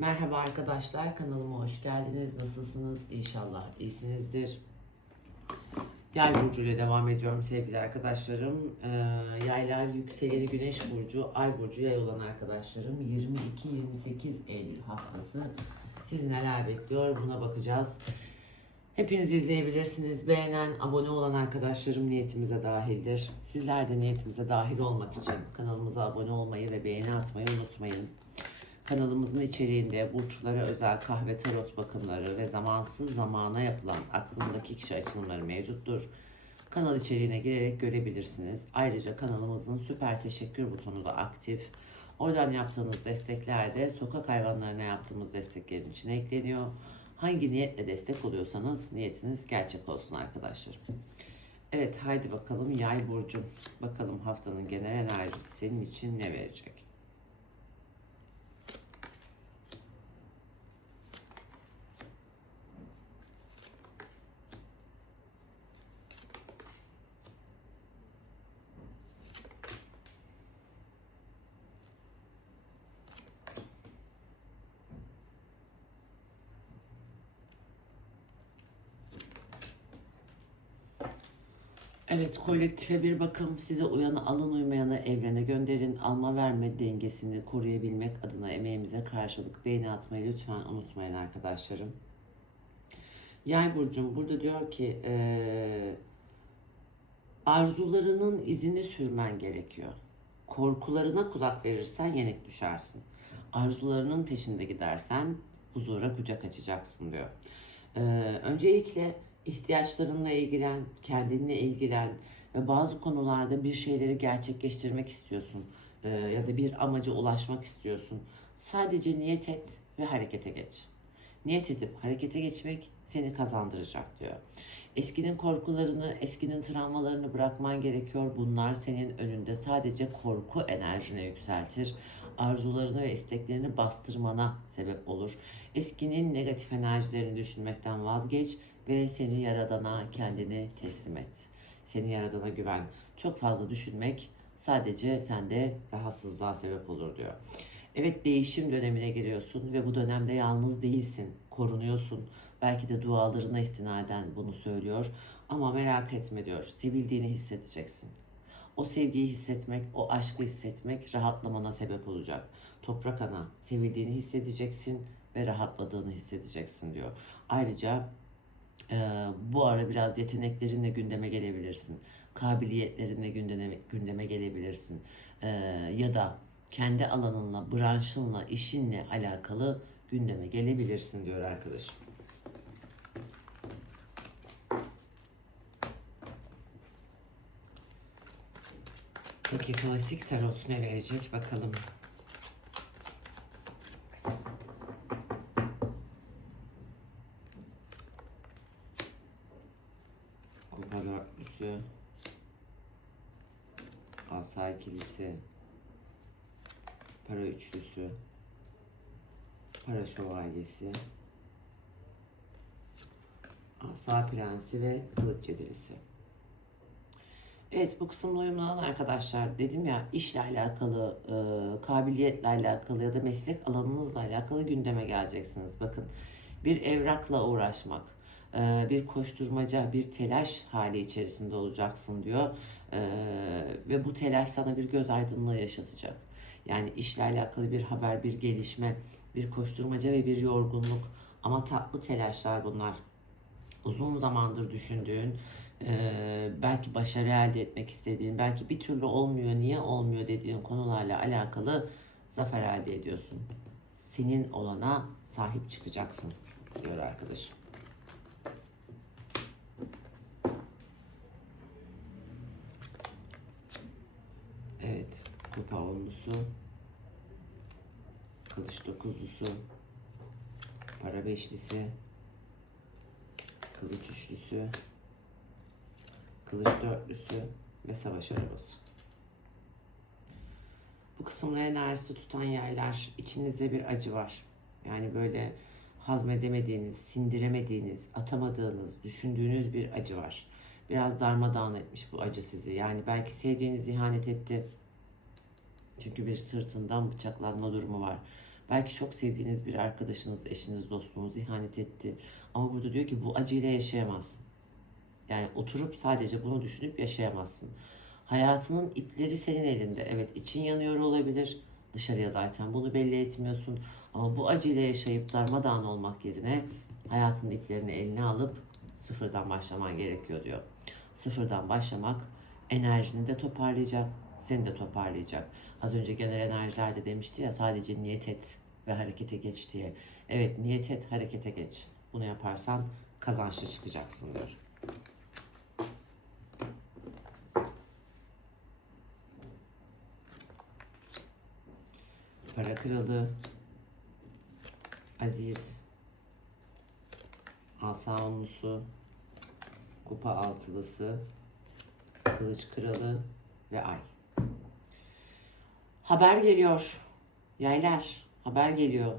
Merhaba arkadaşlar, kanalıma hoş geldiniz. Nasılsınız? İnşallah iyisinizdir. Yay burcu ile devam ediyorum sevgili arkadaşlarım. Ee, yaylar yükseleni güneş burcu, ay burcu yay olan arkadaşlarım 22-28 Eylül haftası sizi neler bekliyor buna bakacağız. Hepiniz izleyebilirsiniz. Beğenen, abone olan arkadaşlarım niyetimize dahildir. Sizler de niyetimize dahil olmak için kanalımıza abone olmayı ve beğeni atmayı unutmayın. Kanalımızın içeriğinde burçlara özel kahve tarot bakımları ve zamansız zamana yapılan aklındaki kişi açılımları mevcuttur. Kanal içeriğine girerek görebilirsiniz. Ayrıca kanalımızın süper teşekkür butonu da aktif. Oradan yaptığınız destekler de sokak hayvanlarına yaptığımız desteklerin içine ekleniyor. Hangi niyetle destek oluyorsanız niyetiniz gerçek olsun arkadaşlarım. Evet haydi bakalım yay burcu. Bakalım haftanın genel enerjisi senin için ne verecek? Evet, kolektife bir bakım. Size uyanı alın uymayanı evrene gönderin. Alma verme dengesini koruyabilmek adına emeğimize karşılık beğeni atmayı lütfen unutmayın arkadaşlarım. Yay burcum burada diyor ki eee, arzularının izini sürmen gerekiyor. Korkularına kulak verirsen yenik düşersin. Arzularının peşinde gidersen huzura kucak açacaksın diyor. Ee, öncelikle ihtiyaçlarınla ilgilen, kendinle ilgilen ve bazı konularda bir şeyleri gerçekleştirmek istiyorsun ee, ya da bir amaca ulaşmak istiyorsun. Sadece niyet et ve harekete geç. Niyet edip harekete geçmek seni kazandıracak diyor. Eskinin korkularını, eskinin travmalarını bırakman gerekiyor. Bunlar senin önünde sadece korku enerjine yükseltir. Arzularını ve isteklerini bastırmana sebep olur. Eskinin negatif enerjilerini düşünmekten vazgeç ve seni yaradana kendini teslim et. Seni yaradana güven. Çok fazla düşünmek sadece sende rahatsızlığa sebep olur diyor. Evet değişim dönemine giriyorsun ve bu dönemde yalnız değilsin, korunuyorsun. Belki de dualarına istinaden bunu söylüyor ama merak etme diyor. Sevildiğini hissedeceksin. O sevgiyi hissetmek, o aşkı hissetmek rahatlamana sebep olacak. Toprak ana, sevildiğini hissedeceksin ve rahatladığını hissedeceksin diyor. Ayrıca e, bu ara biraz yeteneklerinle gündeme gelebilirsin. Kabiliyetlerinle gündeme, gündeme gelebilirsin. E, ya da kendi alanınla, branşınla, işinle alakalı gündeme gelebilirsin diyor arkadaşım. Peki klasik tarot ne verecek bakalım. Kupa dörtlüsü. Asa ikilisi. Para üçlüsü. Para şövalyesi. Asa prensi ve kılıç yedilisi. Evet bu kısımla uyumlanan arkadaşlar dedim ya işle alakalı, e, kabiliyetle alakalı ya da meslek alanınızla alakalı gündeme geleceksiniz. Bakın bir evrakla uğraşmak, bir koşturmaca, bir telaş hali içerisinde olacaksın diyor. E, ve bu telaş sana bir göz aydınlığı yaşatacak. Yani işle alakalı bir haber, bir gelişme, bir koşturmaca ve bir yorgunluk. Ama tatlı telaşlar bunlar uzun zamandır düşündüğün, e, belki başarı elde etmek istediğin, belki bir türlü olmuyor, niye olmuyor dediğin konularla alakalı zafer elde ediyorsun. Senin olana sahip çıkacaksın diyor arkadaşım. Kupa onlusu, kılıç dokuzlusu, para beşlisi, kılıç üçlüsü, kılıç dörtlüsü ve savaş arabası. Bu kısımda enerjisi tutan yerler, içinizde bir acı var. Yani böyle hazmedemediğiniz, sindiremediğiniz, atamadığınız, düşündüğünüz bir acı var. Biraz darmadağın etmiş bu acı sizi. Yani belki sevdiğiniz ihanet etti. Çünkü bir sırtından bıçaklanma durumu var. Belki çok sevdiğiniz bir arkadaşınız, eşiniz, dostunuz ihanet etti. Ama burada diyor ki bu acıyla yaşayamazsın. Yani oturup sadece bunu düşünüp yaşayamazsın. Hayatının ipleri senin elinde. Evet için yanıyor olabilir. Dışarıya zaten bunu belli etmiyorsun. Ama bu acıyla yaşayıp darmadağın olmak yerine hayatın iplerini eline alıp sıfırdan başlaman gerekiyor diyor. Sıfırdan başlamak enerjini de toparlayacak, seni de toparlayacak. Az önce genel enerjilerde demişti ya sadece niyet et ve harekete geç diye. Evet niyet et, harekete geç. Bunu yaparsan kazançlı çıkacaksın diyor. Para kralı, aziz, asa onlusu, kupa altılısı, kılıç kralı ve ay. Haber geliyor. Yaylar, haber geliyor.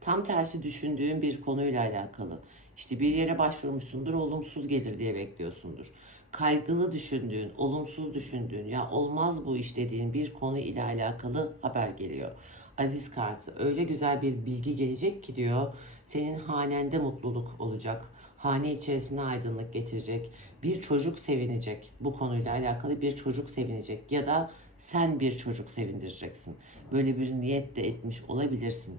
Tam tersi düşündüğün bir konuyla alakalı. İşte bir yere başvurmuşsundur, olumsuz gelir diye bekliyorsundur. Kaygılı düşündüğün, olumsuz düşündüğün, ya olmaz bu iş dediğin bir konu ile alakalı haber geliyor. Aziz kartı öyle güzel bir bilgi gelecek ki diyor, senin hanende mutluluk olacak. Hane içerisine aydınlık getirecek. Bir çocuk sevinecek. Bu konuyla alakalı bir çocuk sevinecek. Ya da sen bir çocuk sevindireceksin. Böyle bir niyet de etmiş olabilirsin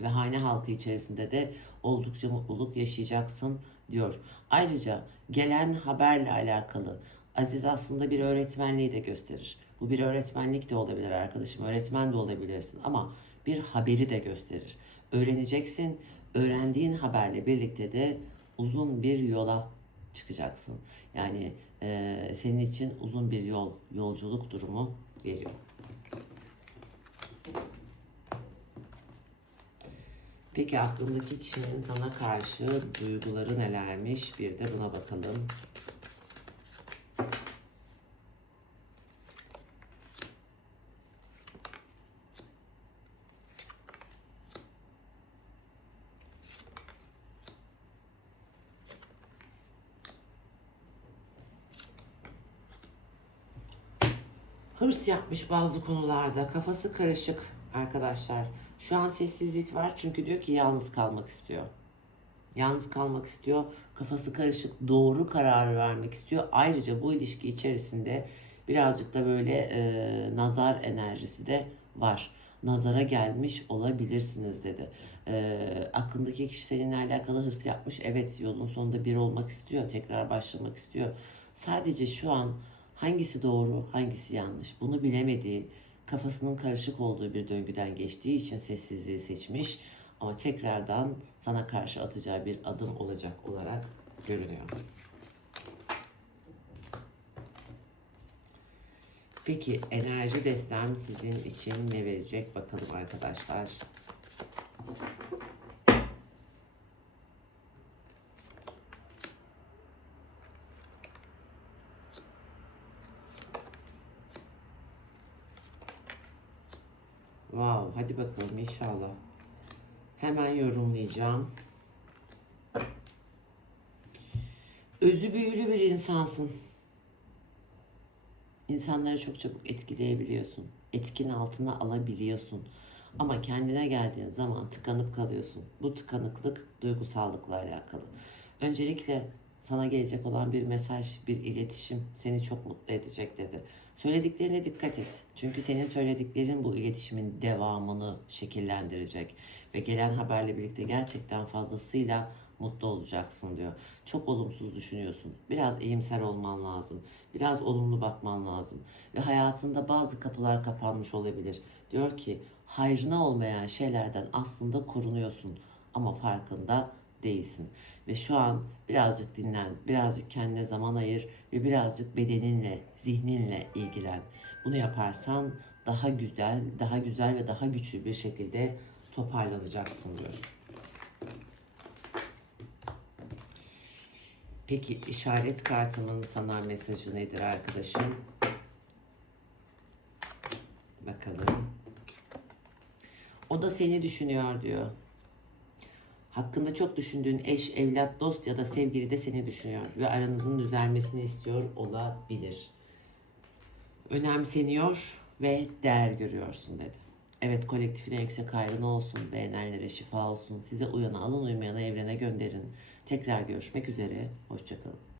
ve hane halkı içerisinde de oldukça mutluluk yaşayacaksın diyor. Ayrıca gelen haberle alakalı Aziz aslında bir öğretmenliği de gösterir. Bu bir öğretmenlik de olabilir arkadaşım, öğretmen de olabilirsin ama bir haberi de gösterir. Öğreneceksin, öğrendiğin haberle birlikte de uzun bir yola çıkacaksın. Yani eee, senin için uzun bir yol, yolculuk durumu veriyor. Peki aklındaki kişinin sana karşı duyguları nelermiş? Bir de buna bakalım. Hırs yapmış bazı konularda. Kafası karışık arkadaşlar. Şu an sessizlik var çünkü diyor ki yalnız kalmak istiyor. Yalnız kalmak istiyor. Kafası karışık. Doğru kararı vermek istiyor. Ayrıca bu ilişki içerisinde birazcık da böyle e, nazar enerjisi de var. Nazara gelmiş olabilirsiniz dedi. E, aklındaki kişi seninle alakalı hırs yapmış. Evet yolun sonunda bir olmak istiyor. Tekrar başlamak istiyor. Sadece şu an hangisi doğru, hangisi yanlış bunu bilemediği, kafasının karışık olduğu bir döngüden geçtiği için sessizliği seçmiş. Ama tekrardan sana karşı atacağı bir adım olacak olarak görünüyor. Peki enerji destem sizin için ne verecek bakalım arkadaşlar. Wow, hadi bakalım inşallah. Hemen yorumlayacağım. Özü büyülü bir insansın. İnsanları çok çabuk etkileyebiliyorsun. Etkin altına alabiliyorsun. Ama kendine geldiğin zaman tıkanıp kalıyorsun. Bu tıkanıklık duygusallıkla alakalı. Öncelikle sana gelecek olan bir mesaj, bir iletişim seni çok mutlu edecek dedi. Söylediklerine dikkat et. Çünkü senin söylediklerin bu iletişimin devamını şekillendirecek. Ve gelen haberle birlikte gerçekten fazlasıyla mutlu olacaksın diyor. Çok olumsuz düşünüyorsun. Biraz iyimser olman lazım. Biraz olumlu bakman lazım. Ve hayatında bazı kapılar kapanmış olabilir. Diyor ki hayrına olmayan şeylerden aslında korunuyorsun ama farkında değilsin. Ve şu an birazcık dinlen, birazcık kendine zaman ayır ve birazcık bedeninle, zihninle ilgilen. Bunu yaparsan daha güzel, daha güzel ve daha güçlü bir şekilde toparlanacaksın diyor. Peki işaret kartımın sana mesajı nedir arkadaşım? Bakalım. O da seni düşünüyor diyor. Hakkında çok düşündüğün eş, evlat, dost ya da sevgili de seni düşünüyor ve aranızın düzelmesini istiyor olabilir. Önemseniyor ve değer görüyorsun dedi. Evet kolektifine yüksek hayrına olsun. Beğenenlere şifa olsun. Size uyana alın uymayana evrene gönderin. Tekrar görüşmek üzere. Hoşçakalın.